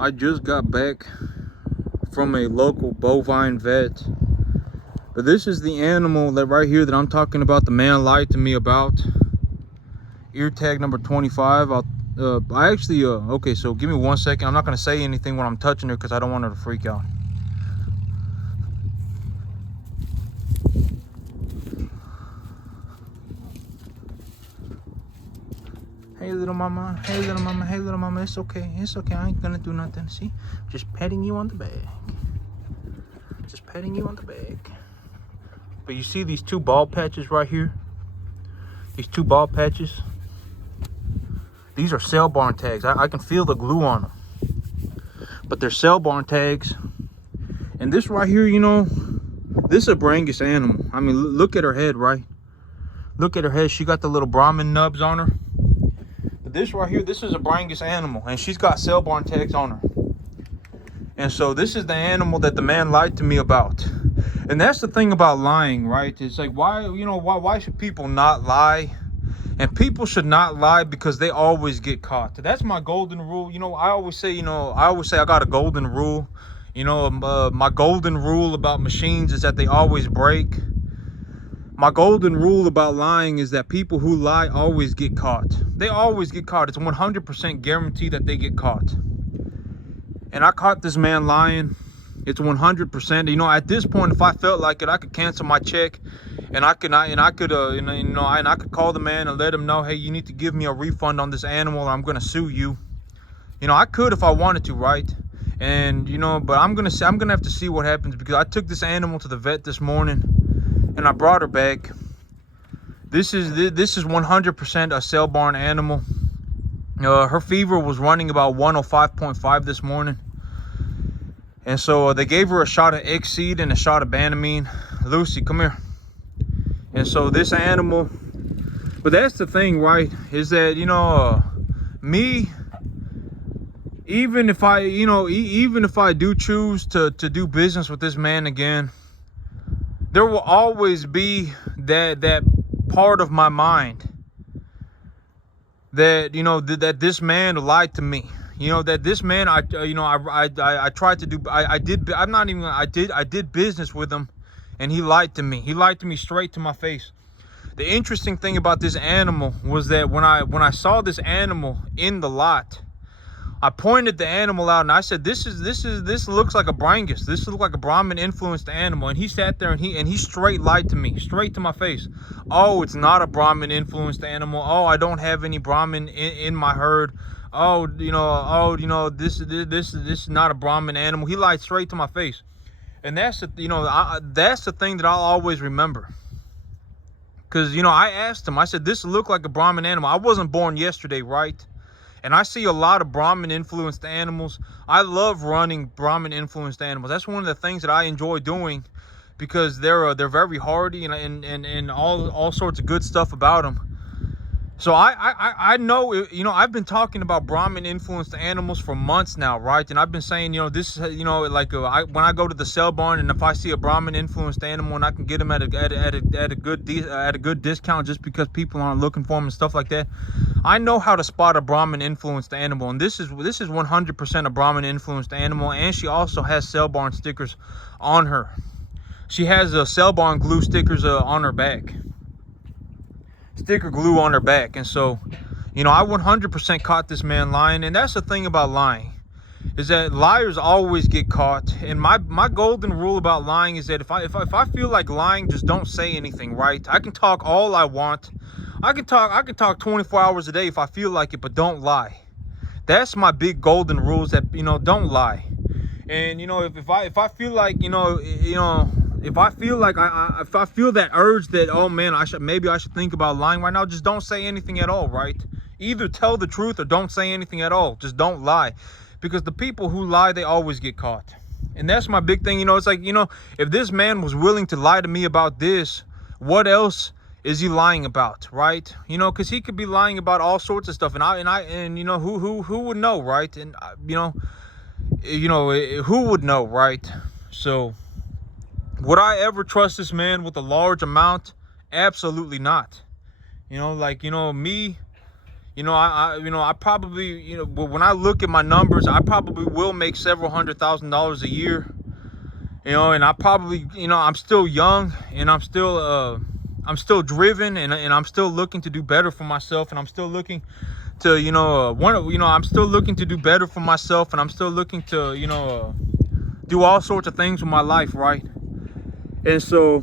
I just got back from a local bovine vet. But this is the animal that right here that I'm talking about, the man lied to me about. Ear tag number 25. Okay, so give me 1 second. I'm not going to say anything when I'm touching her because I don't want her to freak out. Hey little mama, hey little mama, hey little mama, it's okay, I ain't gonna do nothing. See, just petting you on the back, just petting you on the back. But you see these two bald patches right here, these two bald patches, these are cell barn tags. I can feel the glue on them, but they're cell barn tags. And this right here, you know, this is a Brangus animal. I mean, look at her head, right? Look at her head. She got the little Brahmin nubs on her. This right here, this is a Brangus animal, and she's got cell barn tags on her. And so this is the animal that the man lied to me about. And that's the thing about lying, right? It's like, why should people not lie? And people should not lie because they always get caught. That's my golden rule. You know, I always say I got a golden rule. You know, my golden rule about machines is that they always break. My golden rule about lying is that people who lie always get caught. They always get caught. It's 100% guaranteed that they get caught. And I caught this man lying. It's 100%. You know, at this point, if I felt like it, I could cancel my check, and I could call the man and let him know, hey, you need to give me a refund on this animal, or I'm gonna sue you. You know, I could if I wanted to, right? And you know, but I'm gonna have to see what happens, because I took this animal to the vet this morning. And I brought her back. This is 100% a cell barn animal. Her fever was running about 105.5 this morning. And so they gave her a shot of X-Seed and a shot of Banamine. Lucy, come here. And so this animal, but that's the thing, right? Is that, you know, me, even if I do choose to do business with this man again, there will always be that part of my mind that, you know, that this man lied to me. You know, that this man, I did business with him, and he lied to me. He lied to me straight to my face. The interesting thing about this animal was that when I saw this animal in the lot, I pointed the animal out and I said, this looks like a Brangus. This looks like a Brahmin influenced animal. And he sat there and he straight lied to me, straight to my face. Oh, it's not a Brahmin influenced animal. Oh, I don't have any Brahmin in my herd. This is not a Brahmin animal. He lied straight to my face. And that's that's the thing that I'll always remember. Because, you know, I asked him, I said, this looked like a Brahmin animal. I wasn't born yesterday, right? And I see a lot of Brahmin influenced animals. I love running Brahmin influenced animals. That's one of the things that I enjoy doing, because they're very hardy and all sorts of good stuff about them. So I know, you know, I've been talking about Brahmin influenced animals for months now, right? And I've been saying, you know, this is, you know, like when I go to the sale barn, and if I see a Brahmin influenced animal and I can get them at a good discount just because people aren't looking for them and stuff like that, I know how to spot a Brahmin influenced animal. And this is 100% a Brahmin influenced animal. And she also has sale barn stickers on her. She has a sale barn glue stickers on her back. Sticker glue on her back. And so, you know, I 100% caught this man lying. And that's the thing about lying, is that liars always get caught. And my golden rule about lying is that if I feel like lying, just don't say anything, right? I can talk all I want. I can talk 24 hours a day if I feel like it, but don't lie. That's my big golden rule, is that, you know, don't lie. And, you know, if I feel like, if I feel like if I feel that urge that, oh man, maybe I should think about lying right now, just don't say anything at all, right? Either tell the truth or don't say anything at all. Just don't lie. Because the people who lie, they always get caught. And that's my big thing. You know, it's like, you know, if this man was willing to lie to me about this, what else is he lying about, right? You know, because he could be lying about all sorts of stuff, and you know, who would know, right? And you know, who would know, right? So, would I ever trust this man with a large amount? Absolutely not. You know, like, you know, me, I probably, when I look at my numbers, I probably will make several $100,000 a year. And I probably, I'm still young, and I'm still driven, and I'm still looking to do better for myself, and I'm still looking to, I'm still looking to do better for myself, and I'm still looking to, do all sorts of things with my life, right? And so,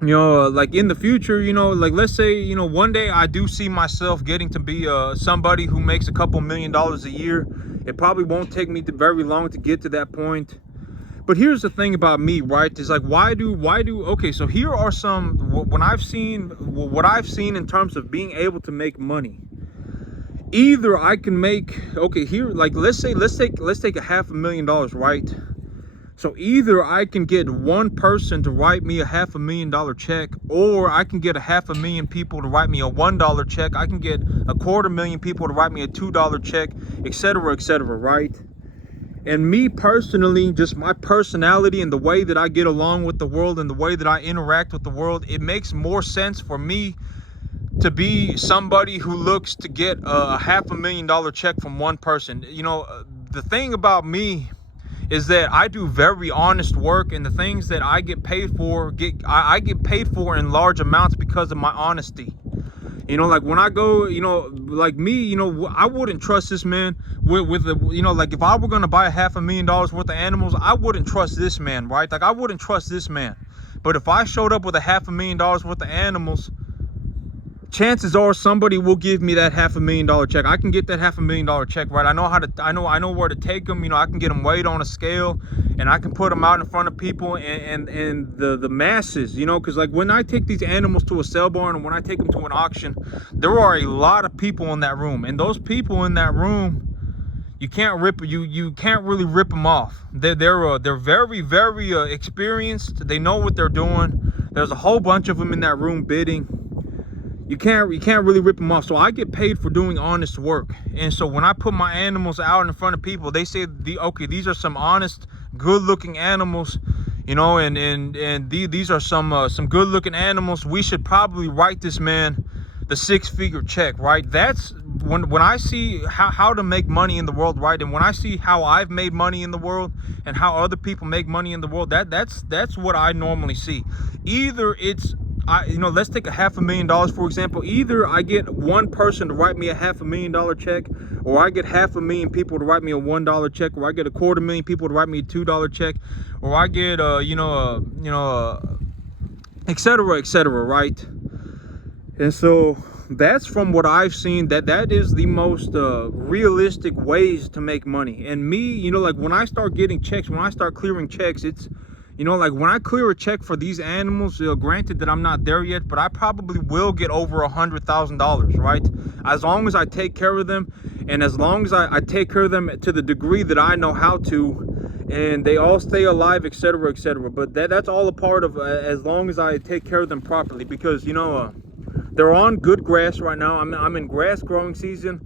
like in the future, like let's say, one day I do see myself getting to be somebody who makes a couple $1,000,000 a year. It probably won't take me very long to get to that point. But here's the thing about me, right? Is like, okay, so here are some, what I've seen in terms of being able to make money. Either I can make, okay, here, like, let's take $500,000, right? So either I can get one person to write me a $500,000 check, or I can get 500,000 people to write me a $1 check. I can get 250,000 people to write me a $2 check, etc., right? And me personally, just my personality and the way that I get along with the world and the way that I interact with the world, it makes more sense for me to be somebody who looks to get a $500,000 check from one person. The thing about me is that I do very honest work, and the things that I get paid for, I get paid for in large amounts because of my honesty. Like when I go, like me, I wouldn't trust this man with the, like if I were going to buy $500,000 worth of animals, I wouldn't trust this man, right? Like I wouldn't trust this man. But if I showed up with a $500,000 worth of animals, chances are somebody will give me that $500,000 check. I can get that $500,000 check, right? I know where to take them. I can get them weighed on a scale, and I can put them out in front of people and the masses, because like when I take these animals to a sale barn and when I take them to an auction, there are a lot of people in that room, and those people in that room, you can't really rip them off. They're very, very experienced. They know what they're doing. There's a whole bunch of them in that room bidding. You can't really rip them off. So I get paid for doing honest work. And so when I put my animals out in front of people, they say, okay, these are some honest, good-looking animals, and these are some good-looking animals. We should probably write this man the 6-figure check, right? That's when I see how to make money in the world, right? And when I see how I've made money in the world and how other people make money in the world, that's what I normally see. Either it's, let's take a $500,000 for example. Either I get one person to write me a $500,000 check, or I get 500,000 people to write me a $1 check, or I get 250,000 people to write me a $2 check, or I get etc., right? And so that's from what I've seen, that is the most realistic ways to make money. And me, like when I start getting checks, when I start clearing checks, it's, like when I clear a check for these animals, granted that I'm not there yet, but I probably will get over $100,000, right? As long as I take care of them, and as long as I take care of them to the degree that I know how to, and they all stay alive, etc., etc. But that's all a part of as long as I take care of them properly, because they're on good grass right now. I'm in grass growing season.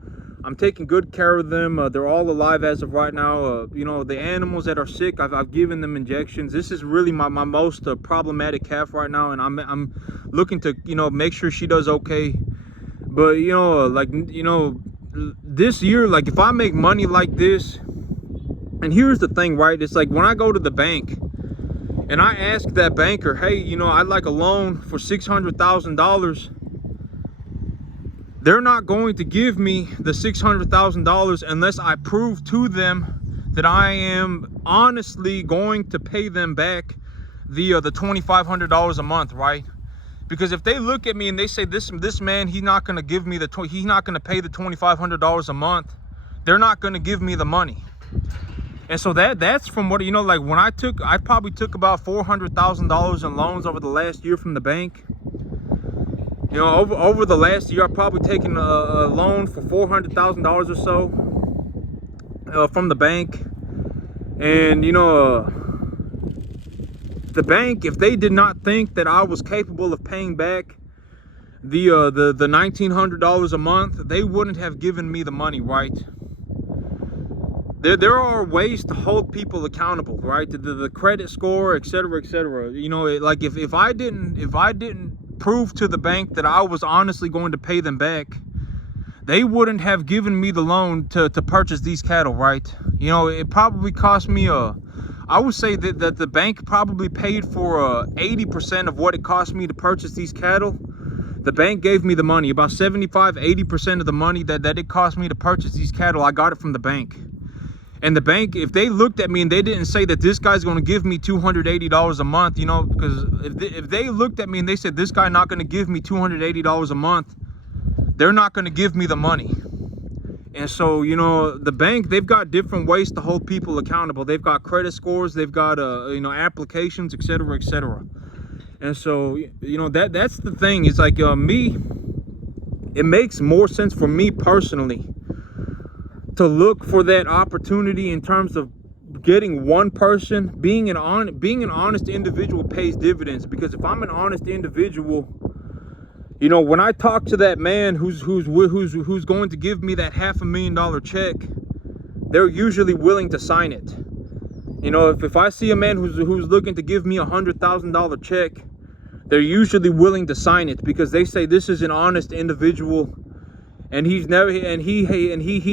I'm taking good care of them. They're all alive as of right now. The animals that are sick, I've given them injections. This is really my most problematic calf right now, and I'm looking to make sure she does okay. But this year, like if I make money like this, and here's the thing, right? It's like when I go to the bank and I ask that banker, hey, I'd like a loan for $600,000. They're not going to give me the $600,000 unless I prove to them that I am honestly going to pay them back the $2,500 a month, right? Because if they look at me and they say this man, he's not going to give me he's not going to pay the $2,500 a month, they're not going to give me the money. And so that's from what, like when I probably took about $400,000 in loans over the last year from the bank. Over the last year, I've probably taken a loan for $400,000 or so from the bank. And, the bank, if they did not think that I was capable of paying back the $1,900 a month, they wouldn't have given me the money, right? There are ways to hold people accountable, right? The credit score, etc., etc. Like if I didn't prove to the bank that I was honestly going to pay them back, they wouldn't have given me the loan to purchase these cattle, right? You know, it probably cost me I would say that the bank probably paid for 80% of what it cost me to purchase these cattle. The bank gave me the money, about 75-80% of the money that it cost me to purchase these cattle. I got it from the bank. And the bank, if they looked at me and they didn't say that this guy's going to give me $280 a month, you know, because if they looked at me and they said this guy not going to give me $280 a month, they're not going to give me the money. And so, you know, the bank, they've got different ways to hold people accountable. They've got credit scores, they've got you know, applications, etc., etc. And so, you know, that's the thing. It's like me, it makes more sense for me personally to look for that opportunity in terms of getting one person. Being an honest individual pays dividends, because if I'm an honest individual, you know, when I talk to that man who's going to give me that $500,000 check, they're usually willing to sign it. You know, if I see a man who's looking to give me $100,000 check, they're usually willing to sign it, because they say this is an honest individual, and he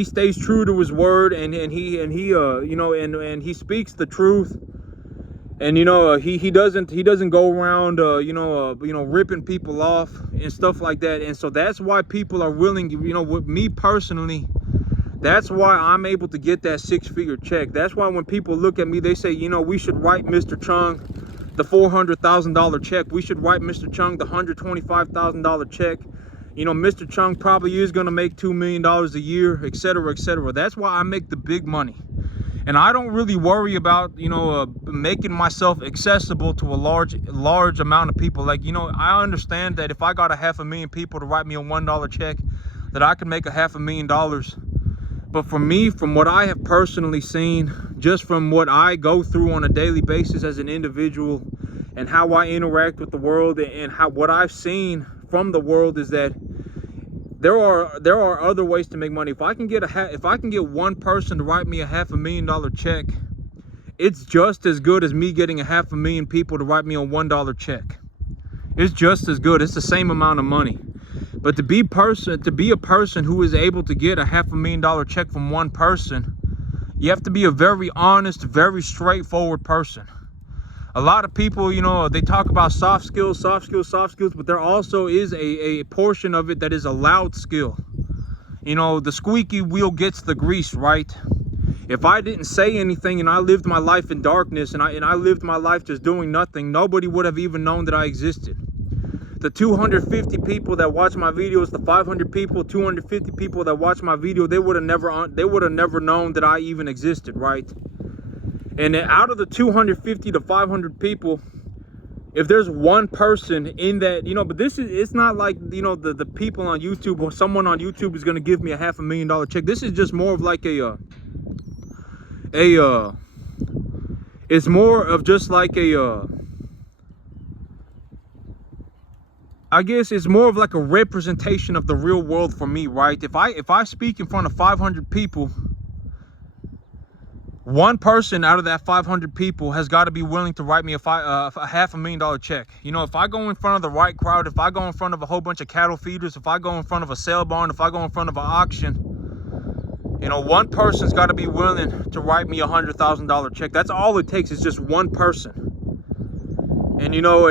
stays true to his word, and he you know, and he speaks the truth. And you know, he doesn't go around you know, ripping people off and stuff like that. And so that's why people are willing, you know, with me personally, that's why I'm able to get that 6-figure check. That's why when people look at me, they say, you know, we should write Mr. Chung the $400,000 check. We should write Mr. Chung the $125,000 check. You know, Mr. Chung probably is going to make $2 million a year, etc., etc. That's why I make the big money. And I don't really worry about, you know, making myself accessible to a large amount of people. Like, you know, I understand that if I got 500,000 people to write me a $1 check, that I can make $500,000. But for me, from what I have personally seen, just from what I go through on a daily basis as an individual, and how I interact with the world, and what I've seen from the world, is that there are other ways to make money. If I can get one person to write me a $500,000 check, it's just as good as me getting 500,000 people to write me a $1 check. It's just as good. It's the same amount of money. But to be a person who is able to get a $500,000 check from one person, you have to be a very honest, very straightforward person. A lot of people, you know, they talk about soft skills, but there also is a portion of it that is a loud skill. You know, the squeaky wheel gets the grease, right? If I didn't say anything and I lived my life in darkness, and I lived my life just doing nothing, nobody would have even known that I existed. The 250 people that watch my videos, the 500 people, 250 people that watch my video, they would have never known that I even existed, right? And out of the 250 to 500 people, if there's one person in that, you know, but it's not like, you know, the people on YouTube, or someone on YouTube is going to give me a $500,000 check. This is just more of like it's more of just like I guess it's more of like a representation of the real world for me, right? If I speak in front of 500 people, one person out of that 500 people has got to be willing to write me a $500,000 check. You know, if I go in front of the right crowd, if I go in front of a whole bunch of cattle feeders, if I go in front of a sale barn, if I go in front of an auction, you know, one person's got to be willing to write me a $100,000 check. That's all it takes, is just one person. And you know,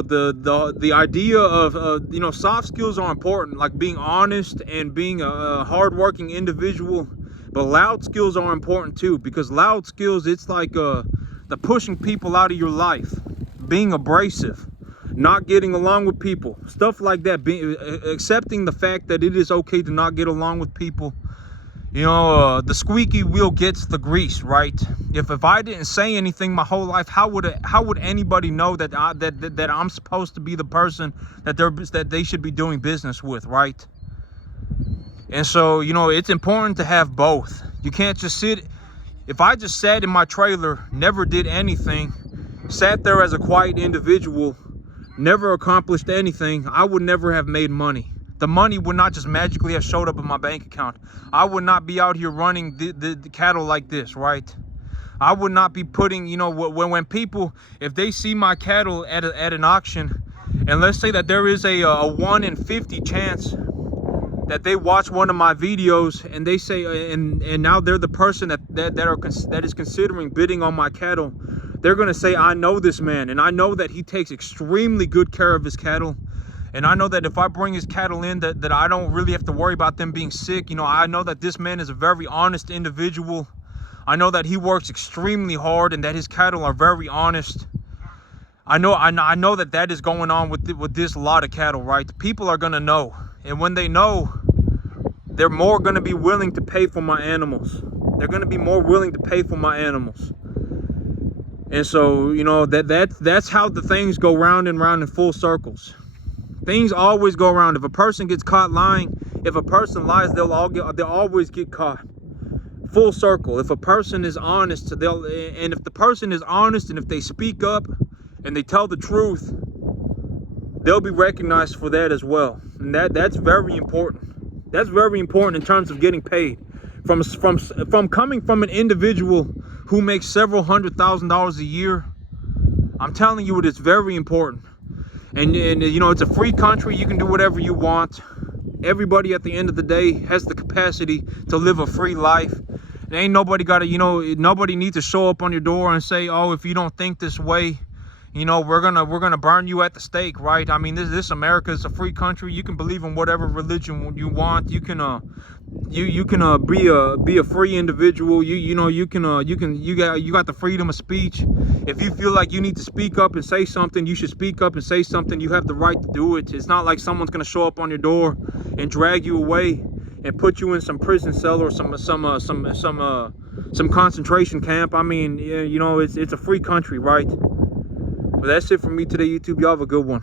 the idea of you know, soft skills are important, like being honest and being a hardworking individual. But loud skills are important too, because loud skills, it's like the pushing people out of your life, being abrasive, not getting along with people, stuff like that. Accepting the fact that it is okay to not get along with people. You know, the squeaky wheel gets the grease, right? If I didn't say anything my whole life, how would anybody know that I'm supposed to be the person that they should be doing business with, right? And so, you know, it's important to have both. You can't just sit. If I just sat in my trailer, never did anything, sat there as a quiet individual, never accomplished anything, I would never have made money. The money would not just magically have showed up in my bank account. I would not be out here running the cattle like this, right? I would not be putting, you know, when people, if they see my cattle at an auction, and let's say that there is a 1 in 50 chance that they watch one of my videos and they say, and now they're the person that is considering bidding on my cattle. They're going to say, I know this man, and I know that he takes extremely good care of his cattle. And I know that if I bring his cattle in, that I don't really have to worry about them being sick. You know, I know that this man is a very honest individual. I know that he works extremely hard and that his cattle are very honest. I know that is going on with this lot of cattle, right? The people are going to know. And when they know, they're more going to be willing to pay for my animals. They're going to be more willing to pay for my animals. And so, you know, that's how the things go round and round in full circles. Things always go around. If a person gets caught lying, if a person lies, they'll always get caught. Full circle. If a person is honest, and if the person is honest, and if they speak up and they tell the truth, they'll be recognized for that as well. And that's very important. That's very important in terms of getting paid. From coming from an individual who makes several $100,000 a year, I'm telling you, it is very important. And you know, it's a free country. You can do whatever you want. Everybody at the end of the day has the capacity to live a free life. And ain't nobody got to, you know, nobody needs to show up on your door and say, oh, if you don't think this way, you know, we're gonna burn you at the stake, right? I mean, this America is a free country. You can believe in whatever religion you want. You can be a free individual. You got the freedom of speech. If you feel like you need to speak up and say something, you should speak up and say something. You have the right to do it. It's not like someone's gonna show up on your door and drag you away and put you in some prison cell or some concentration camp. I mean, you know, it's a free country, right? But that's it for me today, YouTube. Y'all have a good one.